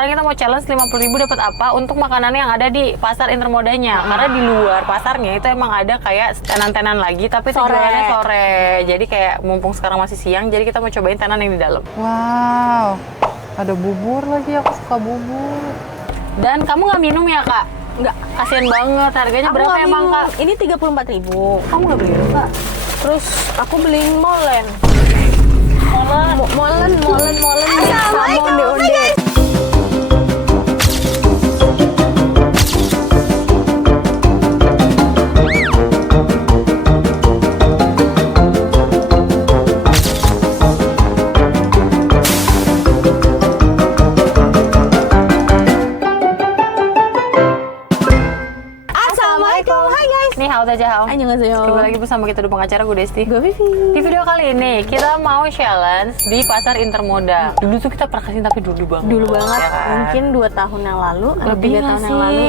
sekarang kita mau challenge 50.000 dapat apa untuk makanan yang ada di pasar Intermodanya. Karena di luar pasarnya itu emang ada kayak tenan-tenan lagi, tapi jualannya sore. Jadi kayak mumpung sekarang masih siang, jadi kita mau cobain tenan yang di dalam. Wow, ada bubur lagi, aku suka bubur. Dan kamu nggak minum ya, Kak? Nggak, kasihan banget. Harganya Aku berapa nggak emang, minum. Kak? Ini 34.000. Kamu nggak beli, Kak? Terus aku beliin molen. Molen sama onde-onde. Assalamualaikum, hai guys. Nih, hao aja hao. Annyeonghaseyo. Kembali lagi bersama kita di pengacara, gue Desti. Gue Vivi. Di video kali ini kita mau challenge di pasar Intermoda. Dulu tuh kita pernah kasih, tapi dulu banget. Dulu banget, ya kan? mungkin 2 tahun yang lalu, atau Lebih 3 nggak tahun sih? yang lalu.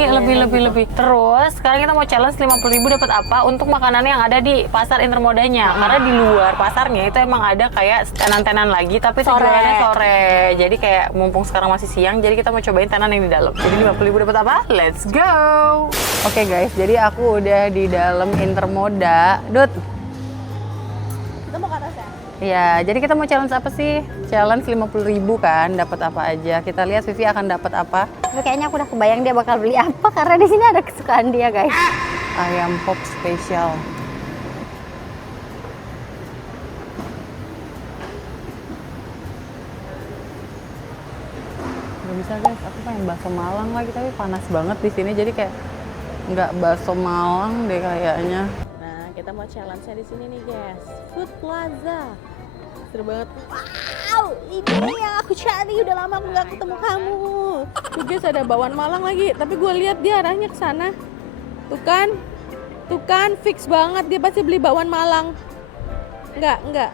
Lebih. Terus sekarang kita mau challenge 50.000 dapat apa untuk makanan yang ada di pasar Intermodanya. Karena di luar pasarnya itu emang ada kayak tenan-tenan lagi, tapi jualannya sore. Jadi kayak mumpung sekarang masih siang, jadi kita mau cobain tenan yang di dalam. Jadi 50.000 dapat apa? Let's go! Oke guys, jadi aku udah di dalam Intermoda. Dut. Kita mau ke atas ya? Ya, jadi kita mau challenge apa sih? Challenge 50.000 kan, dapat apa aja. Kita lihat Vivi akan dapat apa. Tapi kayaknya aku udah kebayang dia bakal beli apa karena di sini ada kesukaan dia, guys. Ayam pop spesial. Gak bisa guys, aku pengen bakso Malang lagi, tapi panas banget di sini, jadi kayak nggak bakso Malang deh kayaknya. Nah, kita mau challenge-nya di sini nih, guys. Food Plaza. Seru banget. Wow, ini yang aku cari. Udah lama aku nggak ketemu kamu. Tuh guys, ada bawang Malang lagi. Tapi gue lihat dia arahnya ke sana. Tuh kan, fix banget dia pasti beli bawang Malang. Enggak.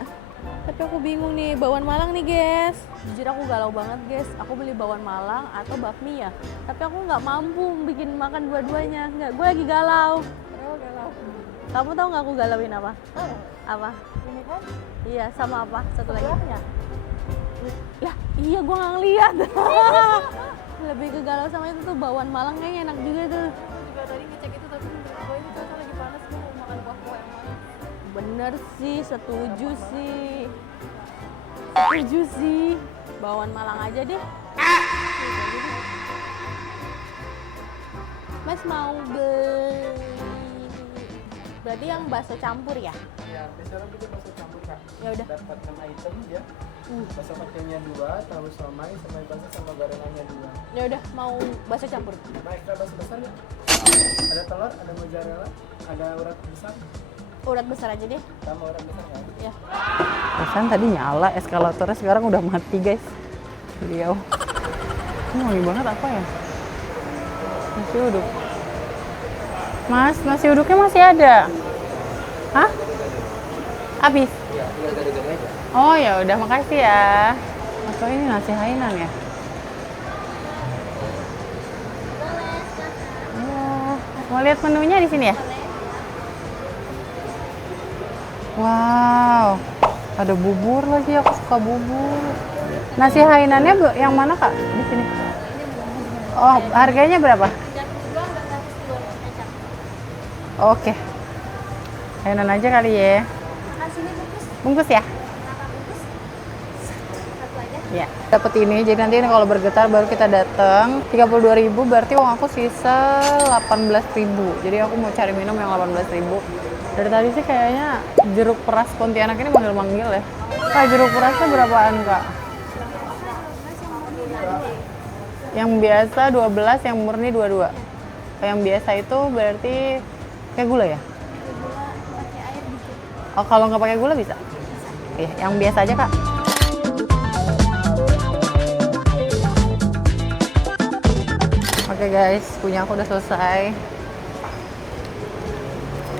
Tapi aku bingung nih, bawang Malang nih, guys. Jujur aku galau banget, guys. Aku beli bawang Malang atau bakmi ya. Tapi aku nggak mampu bikin makan dua-duanya. Nggak, gue lagi galau. Galau. Kamu tahu nggak aku galauin apa? Apa? Ini kan? Iya, sama apa? Satu lagi. Ya, iya gue nggak ngeliat. Lebih ke galau sama itu tuh bawang Malang kayaknya enak juga tuh. Juga tadi ngecek itu, tapi menurut gue ini cuaca lagi panas, gue mau makan buah-buah yang panas. Bener sih, setuju sih. Bawang Malang aja deh. Mas mau beli, berarti yang bakso campur ya? Ya, biasanya kita bakso campur Kak. Ya udah. Dapat 6 item ya. Bakso pacangnya 2, tahu somai, somai basah sama gorengannya 2. Ya udah, mau bakso campur. Nah, ekstra bakso besar ya. Ada telur, ada mozzarella, ada urat besar. Urat besar aja deh. Sama urat besar kan? Ya. Pesan tadi nyala, eskalatornya sekarang udah mati guys. Beliau. Ini wangi banget apa ya? Nasi uduk. Mas, nasi uduknya masih ada? Hah? Habis? Iya, tinggal dari aja. Oh ya udah, makasih ya. Atau ini nasi Hainan ya? Oh, mau lihat menunya di sini ya? Wow, ada bubur lagi, aku suka bubur. Nasi Hainannya yang mana Kak? Di sini. Oh, harganya berapa? Oke. Hainan aja kali ya. Bungkus ya? Ya, dapat ini. Jadi nanti kalau bergetar baru kita datang. 32.000 berarti uang aku sisa 18.000. Jadi aku mau cari minum yang 18.000. Dari tadi sih kayaknya jeruk peras Pontianak ini manggil-manggil ya. Kak, jeruk perasnya berapaan Kak? Yang biasa 12, yang murni 22. Yang biasa itu berarti kayak gula ya? Oh, kalau nggak pakai gula bisa? Iya, yang biasa aja Kak. Oke guys, punya aku udah selesai.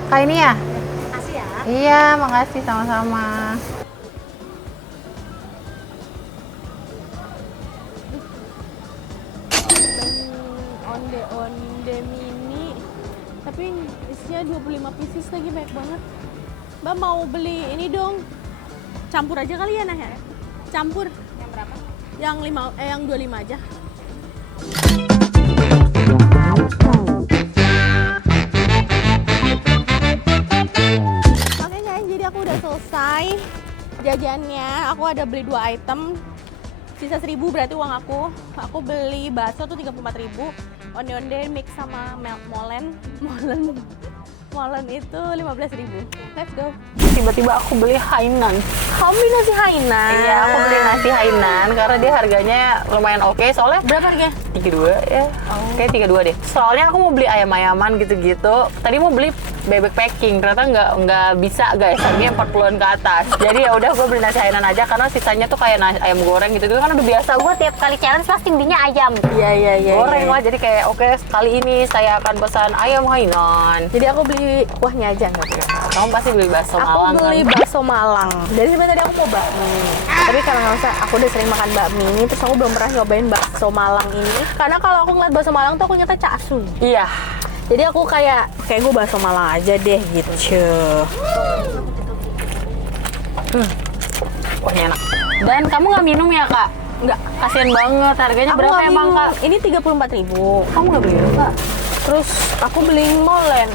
Kak ini ya? Makasih ya. Iya, makasih sama-sama. Onde mini. Tapi isinya 25 pieces lagi, banyak banget. Mbak mau beli ini dong. Campur aja kali ya, Nah ya? Campur. Yang berapa? Yang 25 aja. Oke guys, jadi aku udah selesai jajannya. Aku ada beli 2 item. Sisa 1.000 berarti uang aku. Aku beli bakso tuh 34.000. Onde-onde mix sama molen. Molen itu 15.000. Let's go. Tiba-tiba aku beli Hainan. Kamu beli nasi Hainan? Iya, aku beli nasi Hainan karena dia harganya lumayan oke. Soalnya Berapa harganya? 32 ya. Kayak 32 deh. Soalnya aku mau beli ayam-ayaman gitu-gitu. Tadi mau beli bebek packing, ternyata nggak bisa guys. Harganya 40-an ke atas. Jadi ya udah gue beli nasi Hainan aja karena sisanya tuh kayak ayam goreng gitu-gitu kan udah biasa. Gue tiap kali challenge pasti belinya ayam. Iya. Goreng lah. Jadi kayak oke, kali ini saya akan pesan ayam Hainan. Jadi aku beli kuahnya aja nggak sih? Kamu pasti beli bakso Aku Malang beli kan? bakso Malang. Dari sebenarnya tadi aku mau bakmi. Tapi karena nggak usah, aku udah sering makan bakmi ini, terus aku belum pernah nyobain bakso Malang ini. Karena kalau aku ngeliat bakso Malang tuh aku nyata caksu. Iya. Jadi aku kayak gue bakso Malang aja deh gitu. Kuahnya enak. Dan kamu nggak minum ya kak? Nggak. Kasian banget. Harganya Aku berapa nggak emang minum. kak? Ini 34.000. Kamu nggak beli kak? Terus aku beli molen.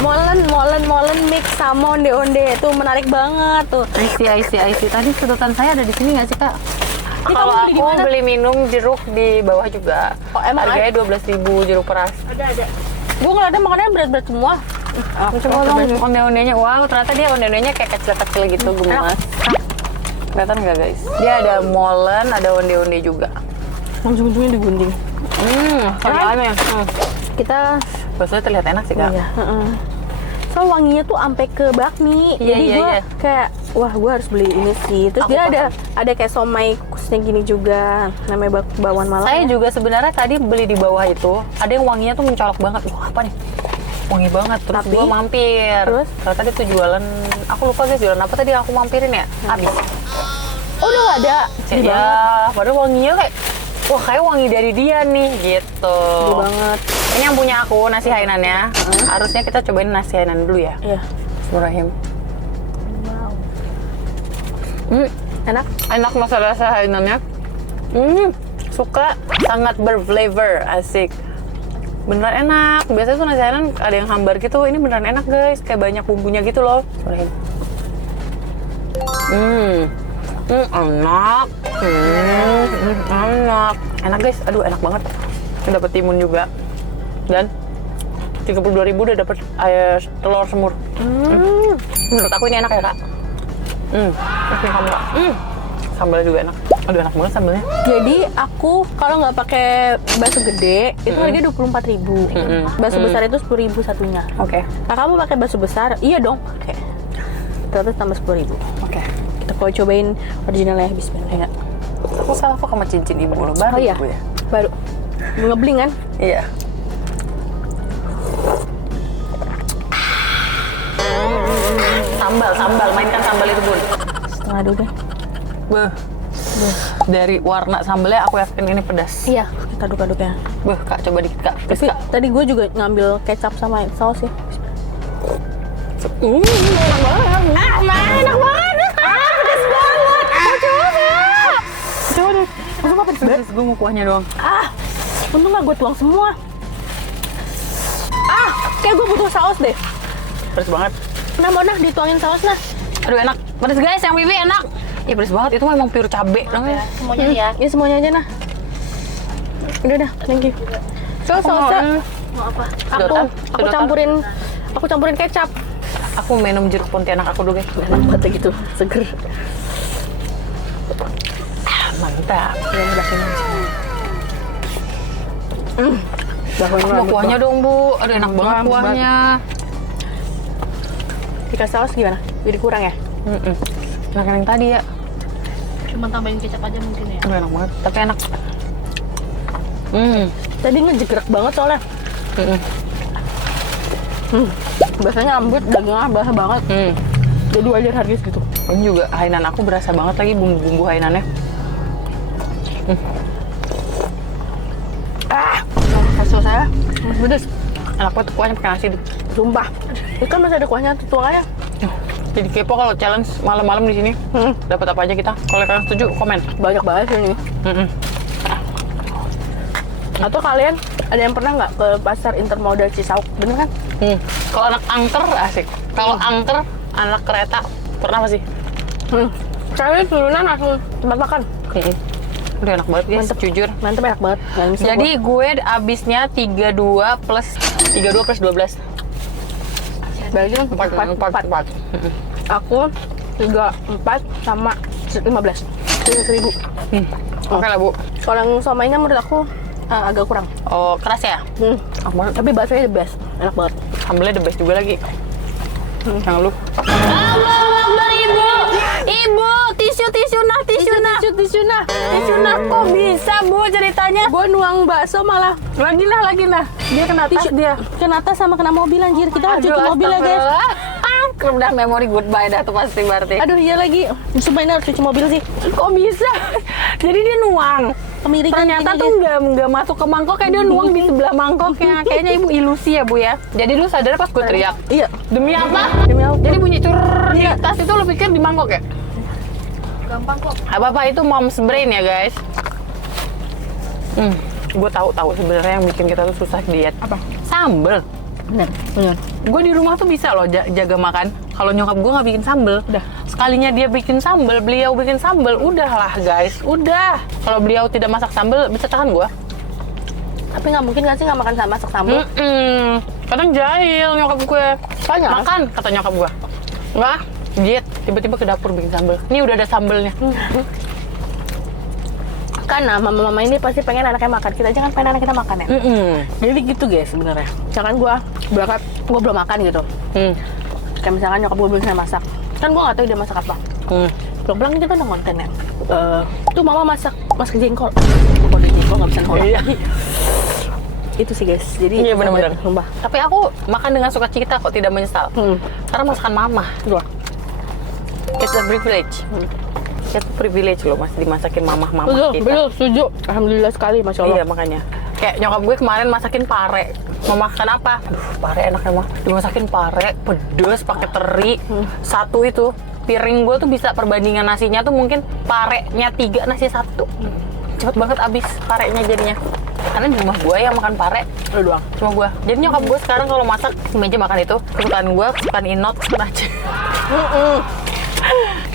Molen mix sama onde-onde itu menarik banget tuh. I see. Tadi sedotan saya ada di sini nggak sih kak? Ini Kalau kamu beli di aku mana? beli minum jeruk di bawah juga. Oh, emang harganya 12.000 jeruk peras. Ada. Gue ngeliatnya makanannya berat-berat semua. Coba dong onde-ondenya. Wow, ternyata dia onde-ondenya kayak kecil-kecil gitu, gemes. Kelihatan nggak guys? Dia ada molen, ada onde-onde juga. Ujung-ujungnya digunting. Sambalnya. Kita Baksonya terlihat enak sih kak. Iya. So wanginya tuh sampai ke bakmi. Iya, Jadi iya, gue iya. kayak wah gue harus beli ini sih. Terus Aku dia paham. ada kayak somai khususnya gini juga. Namanya bakwan Malang. Saya juga sebenarnya tadi beli di bawah itu, ada yang wanginya tuh mencolok banget. Wah apa nih? Wangi banget. Terus Tapi- gue mampir. Terus? Ternyata dia tuh jualan, aku lupa guys jualan apa tadi aku mampirin ya. Habis. Oh udah gak ada. Sedih banget. Ya, padahal wanginya kayak, wah kayak wangi dari dia nih gitu. Sedih banget. Ini yang punya aku nasi Hainannya. Harusnya kita cobain nasi Hainan dulu ya. Iya. Bismillahirrahmanirrahim. Wow. Enak. Enak masalah nasi Hainannya. Suka, sangat berflavor, asik. Beneran enak. Biasanya tuh nasi Hainan ada yang hambar gitu. Ini beneran enak guys. Kayak banyak bumbunya gitu loh. Enak. Enak. Enak guys. Aduh enak banget. Dapat timun juga. Dan 32.000 udah dapat telur semur. Menurut aku ini enak ya kak. Ini kamu kak. Sambalnya juga enak. Aduh enak banget sambalnya. Jadi aku kalau nggak pakai bakso gede itu harganya 24.000. Bakso besar itu 10.000 satunya. Oke. Nah kamu pakai bakso besar? Iya dong. Oke. Terus tambah 10.000. Oke. Kita mau cobain originalnya. Bismillah. Aku salah kok sama cincin ibu lo baru Oh iya. ibu ya. Baru. Ngebling kan? Iya. Sambal, mainkan sambal itu bun. Setengah dulu deh. Beuh. Dari warna sambalnya aku yakin ini pedas. Iya. Kita aduk-aduk ya. Beuh, kak coba dikit kak. Please, Tapi kak. tadi gue juga ngambil kecap sama saus ya. Enak banget. Enak banget. Pedas banget. Mau coba. Coba deh. Sumpah pedas banget. Gue mau kuahnya doang. Untung gak gue tuang semua. Kayak gue butuh saus deh. Pedas banget. Nah, dituangin saus nah. Aduh enak. Pedas guys, yang Bibi enak. Ih pedas banget, itu memang pure cabe namanya. Semuanya ya. Ya semuanya aja nah. Udah, thank you. Terus sausnya Mau apa? aku campurin kecap. Aku minum jeruk pontianak aku dulu guys. Enak banget gitu, seger. Mantap. Mau Mau kuahnya dong bu. Aduh enak banget Enak kuahnya. Dikasih saus gimana? Jadi kurang ya? Enak yang tadi ya. Cuma tambahin kecap aja mungkin ya. Aduh enak banget, tapi enak. Tadi ngejegrek banget soalnya. Biasanya ambut, dagingnya basah banget. Jadi wajar harga segitu. Ini juga Hainan aku berasa banget lagi bumbu-bumbu Hainannya. Hasil saya Pedes. Enak banget kuahnya pakai nasi. sumpah. Ikan masih ada kuahnya, tuang aja. Jadi kepo kalau challenge malam-malam di sini. Dapat apa aja kita? Kalau kalian setuju, komen. Banyak banget sih ini. Atau kalian ada yang pernah nggak ke pasar intermodal Cisauk? Bener kan? Kalau anak angker asik. Kalau angker anak kereta pernah apa sih? Saya turunan langsung tempat makan. Udah enak banget guys, jujur. Mantep, enak banget. Nggak bisa Jadi gue abisnya 32 plus 12. berarti 4. Aku 34 sama 15. 1.000. Oke lah bu. Kalau yang somainya menurut aku agak kurang. Oh keras ya? Tapi baksonya the best, enak banget. Sambelnya the best juga lagi. Jangan lu. Ibu, tisu nah. Kok bisa bu ceritanya? Gue nuang bakso malah lagi lah. Dia kena tas, kena tas sama kena mobil anjir. Kita lanjut ke mobil ya guys. Udah memori goodbye dah tuh pasti berarti. Aduh iya lagi, sumpah ini harus cuci mobil sih. Kok bisa? Jadi dia nuang. Kemiringan Ternyata gini, tuh guys. nggak masuk ke mangkok, kayak dia nuang di sebelah mangkoknya. Kayaknya ibu ilusi ya bu ya. Jadi lu sadar pas gue teriak. Iya. Demi apa? Demi apa? Jadi bunyi curr di tas itu lu pikir di mangkok ya? Gampang kok. Apa itu mom's brain ya guys. Gue tahu sebenarnya yang bikin kita tuh susah diet. Apa? Sambel. Bener. Gue di rumah tuh bisa loh jaga makan. Kalau nyokap gue nggak bikin sambel, Udah. sekalinya dia bikin sambel, beliau bikin sambel, udahlah guys, udah. Kalau beliau tidak masak sambel, bisa tahan gue. Tapi nggak mungkin nggak sih nggak makan masak sambal? Kadang jahil nyokap gue. Banyak. Makan kata nyokap gue. Enggak, diet. Tiba-tiba ke dapur bikin sambel. Ini udah ada sambelnya. Karena mama ini pasti pengen anaknya makan. Kita aja kan pengen anak kita makan ya. Jadi gitu guys sebenarnya. Misalkan gue berangkat, gue belum makan gitu. Kayak misalkan nyokap gue belum bisa masak. Kan gue nggak tahu dia masak apa. Belum kita udah konten ya. Tuh mama masak jengkol. Kalau ada jengkol nggak bisa nolak. Iya. Itu sih guys. Jadi Iya benar-benar. Sumpah. Tapi aku makan dengan sukacita kok, tidak menyesal. Karena masakan mama. Dua. It's a privilege. Itu privilege loh masih dimasakin mama-mama kita. Betul, setuju. Alhamdulillah sekali, masya Allah. Iya makanya. Kayak nyokap gue kemarin masakin pare. Mau makan apa? Pare enaknya mah. Dimasakin pare, pedes, pakai teri. Satu itu piring gue tuh bisa perbandingan nasinya tuh mungkin parenya 3, nasi 1. Cepet banget abis parenya jadinya. Karena di rumah gue yang makan pare Lu doang. cuma gue. Jadi nyokap gue sekarang kalau masak meja makan itu kesukaan gue, kesukaan Inot, kesukaan aja.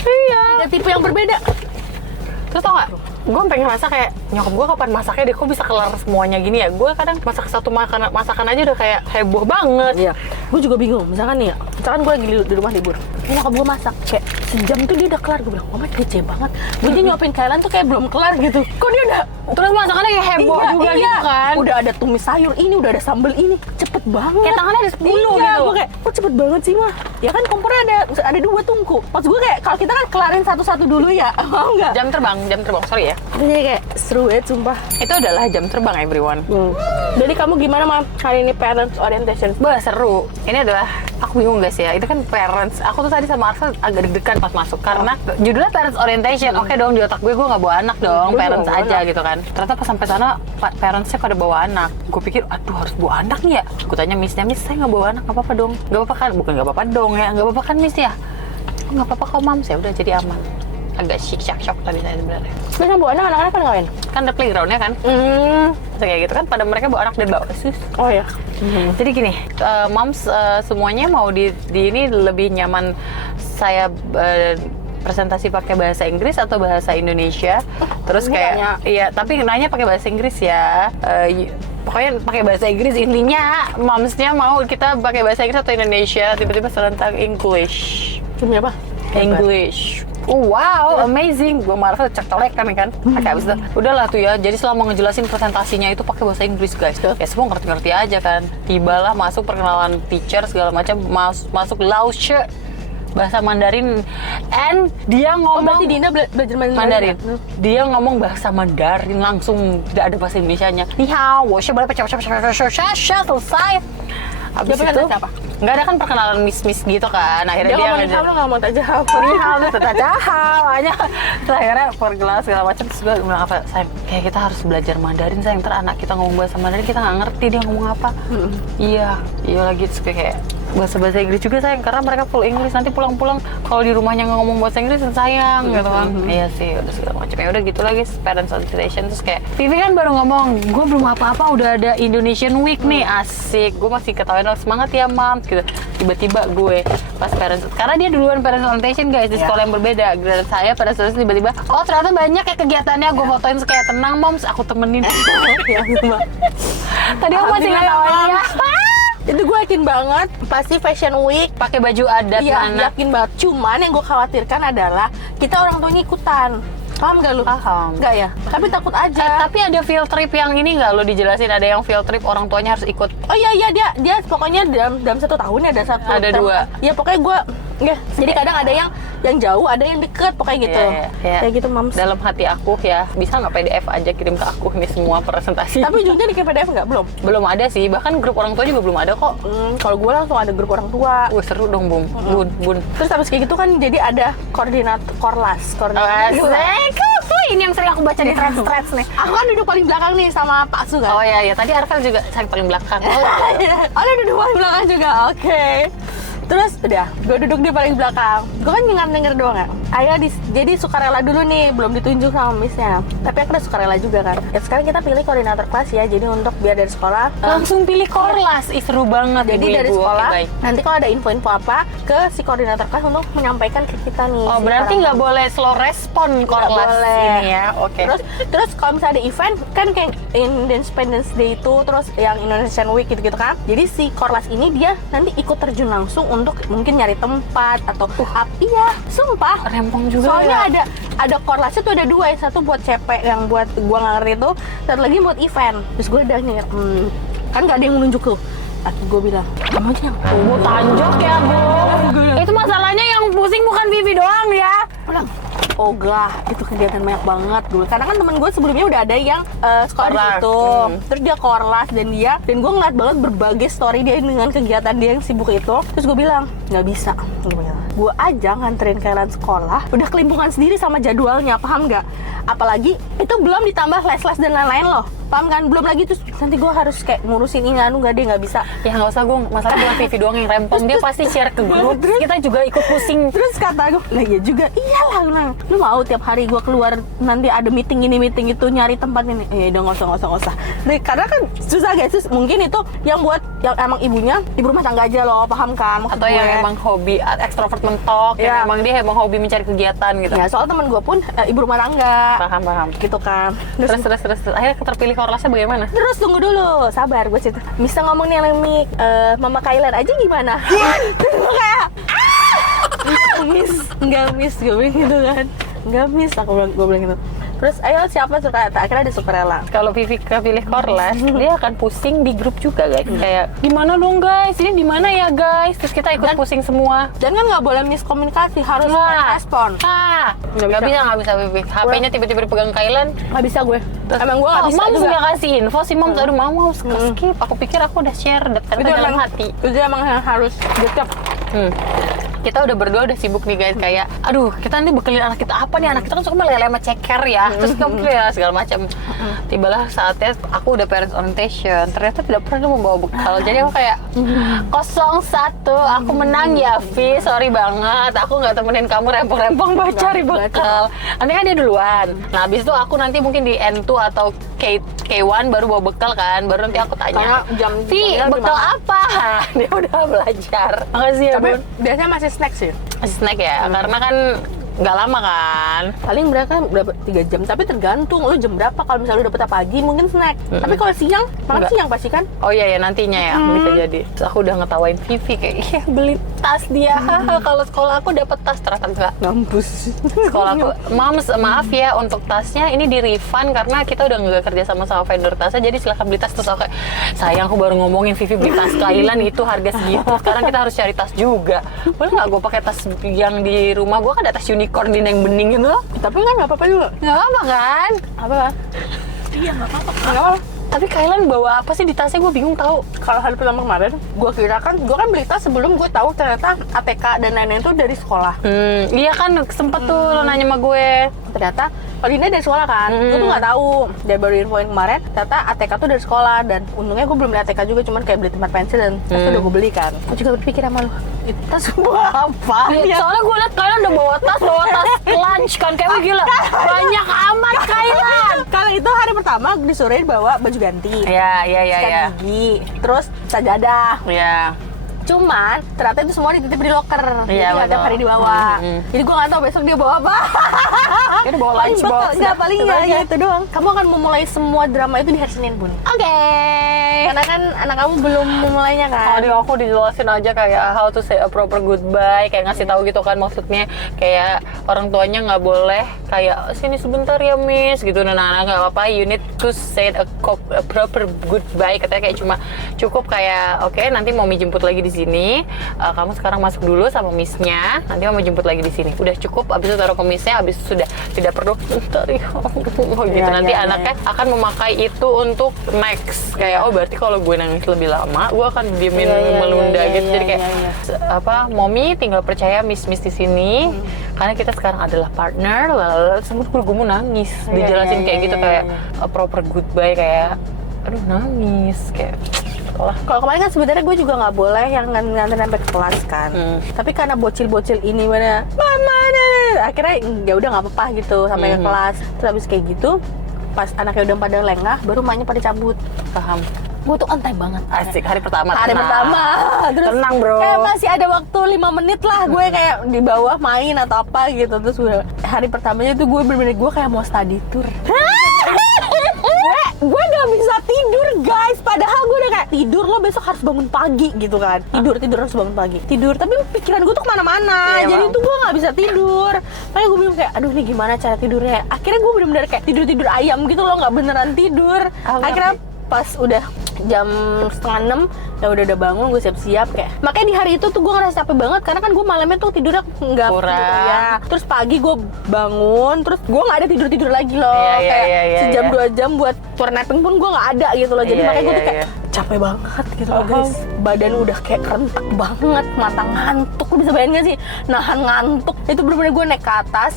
Iya. Tiga tipe yang berbeda. Terus tau gak? Gue pengen masak kayak nyokap gue kapan masaknya deh, kok bisa kelar semuanya gini ya. Gue kadang masak satu masakan aja udah kayak heboh banget. Iya. Gue juga bingung. Misalkan nih ya, misalkan gue lagi di rumah libur. Ini nyokap gue masak kayak sejam tuh dia udah kelar. Gue bilang, mama kece banget. Gue aja nyuapin Kailan tuh kayak belum kelar gitu. Kok dia udah Terus masakannya kayak heboh juga gitu kan. Udah ada tumis sayur ini, udah ada sambal ini. Cepet banget. Kayak tangannya ada 10 iya, gitu. gue kayak, kok cepet banget sih mah? Ya kan kompornya ada 2 tungku. Pas gue kayak, kalau kita kan kelarin satu-satu dulu ya. Mau nggak? Jam terbang, sorry ya. Jadi kayak seru banget sumpah. Itu adalah jam terbang everyone. Jadi kamu gimana mah hari ini parents orientation? Bah seru. Ini adalah, aku bingung guys ya, itu kan parents. Aku tuh tadi sama Arfan agak deg-degan pas masuk karena judulnya parents orientation. Oke dong, di otak gue nggak bawa anak dong, Gue parents nggak bawa aja anak. gitu kan. Ternyata pas sampai sana parentsnya pada bawa anak. Gue pikir, aduh harus bawa anak nih ya. Gue tanya Miss saya nggak bawa anak, nggak apa-apa dong. Nggak apa-apa kan? Bukan nggak apa-apa dong ya, nggak apa-apa kan Miss ya? Nggak apa-apa kok Mam, saya udah jadi aman. Agak shock tadi saya sebenarnya. Terus yang bawa anak-anak kan ngapain? Kan ada playgroundnya kan? Kayak gitu kan, pada mereka bawa anak dan bawa sus. Oh ya. Jadi gini, moms semuanya mau di ini lebih nyaman saya presentasi pakai bahasa Inggris atau bahasa Indonesia. Terus ini kayak nanya. iya, tapi nanya pakai bahasa Inggris ya. Pokoknya pakai bahasa Inggris, intinya momsnya mau kita pakai bahasa Inggris atau Indonesia, tiba-tiba serentak English. Demi apa? English. Wow, amazing. Gue marah cek colek kan. Pakai abis itu. Udahlah tuh ya. Jadi selama ngejelasin presentasinya itu pakai bahasa Inggris guys. Ya semua ngerti-ngerti aja kan. Tibalah masuk perkenalan teacher segala macam, masuk lausche bahasa Mandarin, and dia ngomong berarti Dina belajar Mandarin. Dia ngomong bahasa Mandarin langsung, tidak ada bahasa Indonesianya. Ni hao, wo xie boleh selesai. Abis Dia itu siapa? nggak ada kan perkenalan miss gitu kan. Akhirnya dia ngomong sama nggak mau tanya apa. Ni hao, hanya akhirnya perkenalan segala macam. Terus gue bilang apa, sayang, kayak kita harus belajar Mandarin sayang, ntar anak kita ngomong bahasa Mandarin kita nggak ngerti dia ngomong apa. Iya lagi terus kayak bahasa Inggris juga sayang, karena mereka full Inggris. Nanti pulang-pulang kalau di rumahnya nggak ngomong bahasa Inggris sayang gitu kan. Iya sih, udah segala macam. Ya udah gitu lagi parents consultation. Terus kayak Vivi kan baru ngomong, gue belum apa-apa udah ada Indonesian Week nih, asik. Gue masih ketawain, semangat ya mam gitu. Tiba-tiba gue pas parents, karena dia duluan parents consultation guys di sekolah yang berbeda. Giliran saya parents consultation tiba-tiba, oh ternyata banyak ya kegiatannya. Gue fotoin kayak tenang moms, aku temenin. Ya ampun. Tadi aku masih ngetawain ya. Itu gue yakin banget pasti Fashion Week Pakai baju adat iya, mana? yakin banget. Cuman yang gue khawatirkan adalah kita orang tuanya ikutan. Paham gak lu? Paham. Enggak ya? Tapi takut aja. Tapi ada field trip yang ini nggak lo dijelasin? Ada yang field trip orang tuanya harus ikut. Oh iya dia pokoknya dalam 1 tahun ada satu. Ada 2. Ya pokoknya gue ya. Jadi kadang ada yang jauh, ada yang deket, pokoknya gitu. Iya. Kayak gitu mams. Dalam hati aku ya, bisa nggak PDF aja kirim ke aku ini semua presentasi? Tapi ujungnya di PDF nggak belum? Belum ada sih, bahkan grup orang tua juga belum ada kok. Kalau gue langsung ada grup orang tua. Seru dong bun. Terus habis kayak gitu kan jadi ada koordinator korlas. Ini yang sering aku baca di threads nih. Aku kan duduk paling belakang nih sama Pak Su kan. Oh iya, tadi Arvel juga saya paling belakang. Ada duduk paling belakang juga, oke. Terus udah, gue duduk di paling belakang. Gue kan denger doang ya. Jadi sukarela dulu nih, belum ditunjuk sama missnya. Tapi aku udah sukarela juga kan. Ya sekarang kita pilih koordinator kelas ya. Jadi untuk biar dari sekolah Langsung pilih korlas, seru banget. jadi dari sekolah, nanti kalau ada info-info apa ke si koordinator kelas untuk menyampaikan ke kita nih. Oh berarti nggak boleh slow respon korlas boleh. ini ya? Oke. Terus kalau misalnya ada event kan kayak Independence Day itu, terus yang Indonesian Week gitu kan. Jadi si korlas ini dia nanti ikut terjun langsung untuk mungkin nyari tempat atau iya, sumpah. Rempong juga. Soalnya ya? ada korlasnya tuh ada 2, yang satu buat CP yang buat gua nggak ngerti itu, satu lagi buat event. Terus gue udah nyengir, kan nggak ada yang menunjuk tuh. Laki gue bilang, kamu aja yang Tanjok ya bu. Itu masalahnya yang pusing bukan Vivi doang ya. pulang. Ogah, itu kegiatan banyak banget dulu. Karena kan temen gue sebelumnya udah ada yang sekolah di situ. Terus dia korlas dan gue ngeliat banget berbagai story dia dengan kegiatan dia yang sibuk itu. Terus gue bilang, nggak bisa. Gue aja nganterin kalian sekolah, udah kelimpungan sendiri sama jadwalnya, paham nggak? Apalagi itu belum ditambah les-les dan lain-lain loh. Paham kan? Belum lagi terus nanti gue harus kayak ngurusin ini nggak dia nggak bisa. Ya nggak usah gue, masalah bukan Vivi doang yang rempong, dia pasti share ke grup. Terus kita juga ikut pusing. Terus kata gue, lah ya juga, iyalah gue bilang, lu mau tiap hari gue keluar nanti ada meeting ini meeting itu nyari tempat ini? Udah nggak usah. Nah, karena kan susah guys, terus mungkin itu yang buat yang emang ibunya ibu rumah tangga aja loh, paham kan? Maksud atau gue. yang emang hobi ekstrovert mentok, Ya. yang emang dia emang hobi mencari kegiatan gitu. Ya soal temen gue pun ibu rumah tangga. Paham. Gitu kan. Terus akhirnya terpilih korlasnya bagaimana? Terus tunggu dulu, sabar gue cerita. Bisa ngomong nih Lemik, Mama Kailan aja gimana? Terus gue kayak, nggak miss, gue bilang gitu kan. Nggak miss, gue bilang gitu. Terus ayo siapa suka, akhirnya ada sukarela. Kalau Vivi kepilih korlas, dia akan pusing di grup juga guys. Kayak gimana dong guys, ini di mana ya guys? Terus kita ikut pusing semua. Dan kan nggak boleh miskomunikasi, harus respon. Nggak bisa Vivi. HP-nya tiba-tiba dipegang Kailan. Nggak bisa gue. Emang gue nggak bisa Mams juga. nggak kasih info sih Mams. Aduh mau skip. Aku pikir aku udah share ternyata dalam hati. Itu emang harus deket. Kita udah berdua udah sibuk nih guys, kayak aduh kita nanti bekelin anak kita apa nih, anak kita kan suka lele sama ceker ya, terus ya segala macam. Tibalah saatnya aku udah parents orientation, ternyata tidak pernah membawa bekal. Jadi aku kayak 01, aku menang ya Vi, sorry banget aku nggak temenin kamu rempong-rempong buat cari bekal. Nanti kan dia duluan, nah abis itu aku nanti mungkin di N2 atau K1 baru bawa bekal kan, baru nanti aku tanya Vi bekal apa. Dia udah belajar. Makasih ya Tapi Bun. biasanya masih snack sih. Snack ya, karena kan nggak lama kan. Paling mereka berapa 3 jam, tapi tergantung lu jam berapa. Kalau misalnya lu dapet pagi mungkin snack. Tapi kalau siang, makan Enggak. siang pasti kan. Oh iya ya nantinya ya bisa jadi. Terus aku udah ngetawain Vivi kayak iya beli tas dia. Kalau sekolah aku dapat tas, ternyata enggak. Ngampus. Sekolah aku, Mams maaf ya untuk tasnya ini di refund karena kita udah nggak kerja sama vendor tasnya, jadi silahkan beli tas. Terus aku kayak sayang aku baru ngomongin Vivi beli tas Kailan itu harga segitu. Sekarang kita harus cari tas juga. Boleh nggak gue pakai tas yang di rumah gue kan ada tas unicorn di yang bening gitu. Tapi kan nggak apa-apa juga. Nggak apa kan? Apa? Iya nggak apa-apa. Nggak apa-apa. Tapi Kailan bawa apa sih di tasnya, gue bingung tahu. Kalau hari pertama kemarin, gue kan beli tas sebelum gue tahu ternyata ATK dan lain-lain itu dari sekolah. Iya kan sempet tuh lo nanya sama gue. ternyata kalau Dinda dari sekolah kan, gue tuh nggak tahu. Dia baru infoin kemarin, ternyata ATK tuh dari sekolah. Dan untungnya gue belum beli ATK juga, cuman kayak beli tempat pensil dan tas tuh udah gue beli kan. Gue juga berpikir sama lu, itu tas buat apa? Ya, soalnya gue liat kalian udah bawa tas lunch kan, kayak gila. Banyak amat kalian. Kalau itu hari pertama disuruhin bawa baju ganti, sikat gigi, terus sajadah. Iya. Cuman ternyata itu semua dititip di locker, Iya, jadi nggak tiap betul. hari dibawa. Jadi gue nggak tahu besok dia bawa apa. Dia udah bawa lunch box. Nggak, paling nggak gitu doang. Kamu akan memulai semua drama itu di hari Senin, Bun. Oke. Karena kan anak kamu belum memulainya kan. Tadi aku dijelasin aja kayak how to say a proper goodbye, kayak ngasih tahu gitu kan, maksudnya kayak orang tuanya nggak boleh kayak sini sebentar ya miss gitu, nah nggak apa-apa, you need to say a proper goodbye, katanya kayak cuma cukup kayak oke, nanti mau jemput lagi di sini, kamu sekarang masuk dulu sama missnya, nanti mau jemput lagi di sini, udah cukup, abis itu taruh ke missnya, abis itu sudah tidak perlu bentar ya gitu, nanti anaknya akan memakai itu untuk next, kayak oh berarti kalau gue nangis lebih lama, gue akan diemin melunda gitu, jadi kayak apa, mommy tinggal percaya miss di sini, karena kita sekarang adalah partner, lalu semua gue mau nangis, dijelasin kayak gitu kayak a proper goodbye, kayak aduh nangis kayak sekolah. Kalau kemarin kan sebenarnya gue juga nggak boleh yang nganterin sampai ke kelas kan. Tapi karena bocil-bocil ini mana, mama, akhirnya ya udah nggak apa-apa gitu sampai ke kelas. Terus habis kayak gitu, pas anaknya udah pada lengah, baru emaknya pada cabut. Paham. Gue tuh ontai banget. Asik, hari pertama. Hari pertama. Terus tenang bro. Kayak masih ada waktu 5 menit lah gue kayak di bawah main atau apa gitu. Terus gue hari pertamanya tuh gue bener-bener gue kayak mau study tour. gue gak bisa tidur guys, padahal gue udah kayak tidur lo besok harus bangun pagi gitu kan, tidur harus bangun pagi, tidur tapi pikiran gue tuh kemana-mana, jadi tuh gue gak bisa tidur. Makanya gue bilang kayak aduh nih gimana cara tidurnya, akhirnya gue bener-bener kayak tidur ayam gitu loh, gak beneran tidur. Akhirnya pas udah jam 5:30 ya udah bangun, gue siap-siap kayak, makanya di hari itu tuh gue ngerasa capek banget karena kan gue malamnya tuh tidurnya nggak kurang ya. Terus pagi gue bangun, terus gue nggak ada tidur lagi loh, sejam 2 jam buat power napping pun gue nggak ada gitu loh, jadi makanya gue tuh kayak capek banget gitu loh guys, badan udah kayak rentak banget, mata ngantuk, lu bisa bayangin gak sih nahan ngantuk, itu bener-bener gue naik ke atas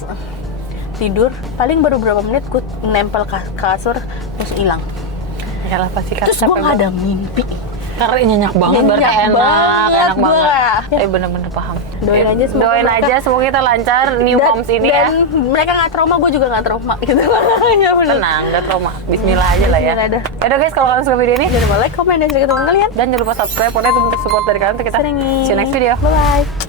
tidur, paling baru berapa menit gue nempel kasur terus hilang. Yalah pasti kan. Terus gue nggak ada mimpi. Karena nyenyak banget, berarti enak banget. Ya. Bener-bener paham. Doain aja semoga doain mereka, aja semoga kita lancar new moms ini ya. Dan mereka nggak trauma, gue juga nggak trauma gitu. Ya bener. Tenang, gak trauma. Bismillah aja lah ya. Bismillah dah. Yaudah guys, kalau kalian suka video ini Jangan lupa like, komen, dan share ke teman kalian. dan jangan lupa subscribe, pokoknya itu untuk support dari kalian untuk kita. Seringin. See you next video. Bye bye.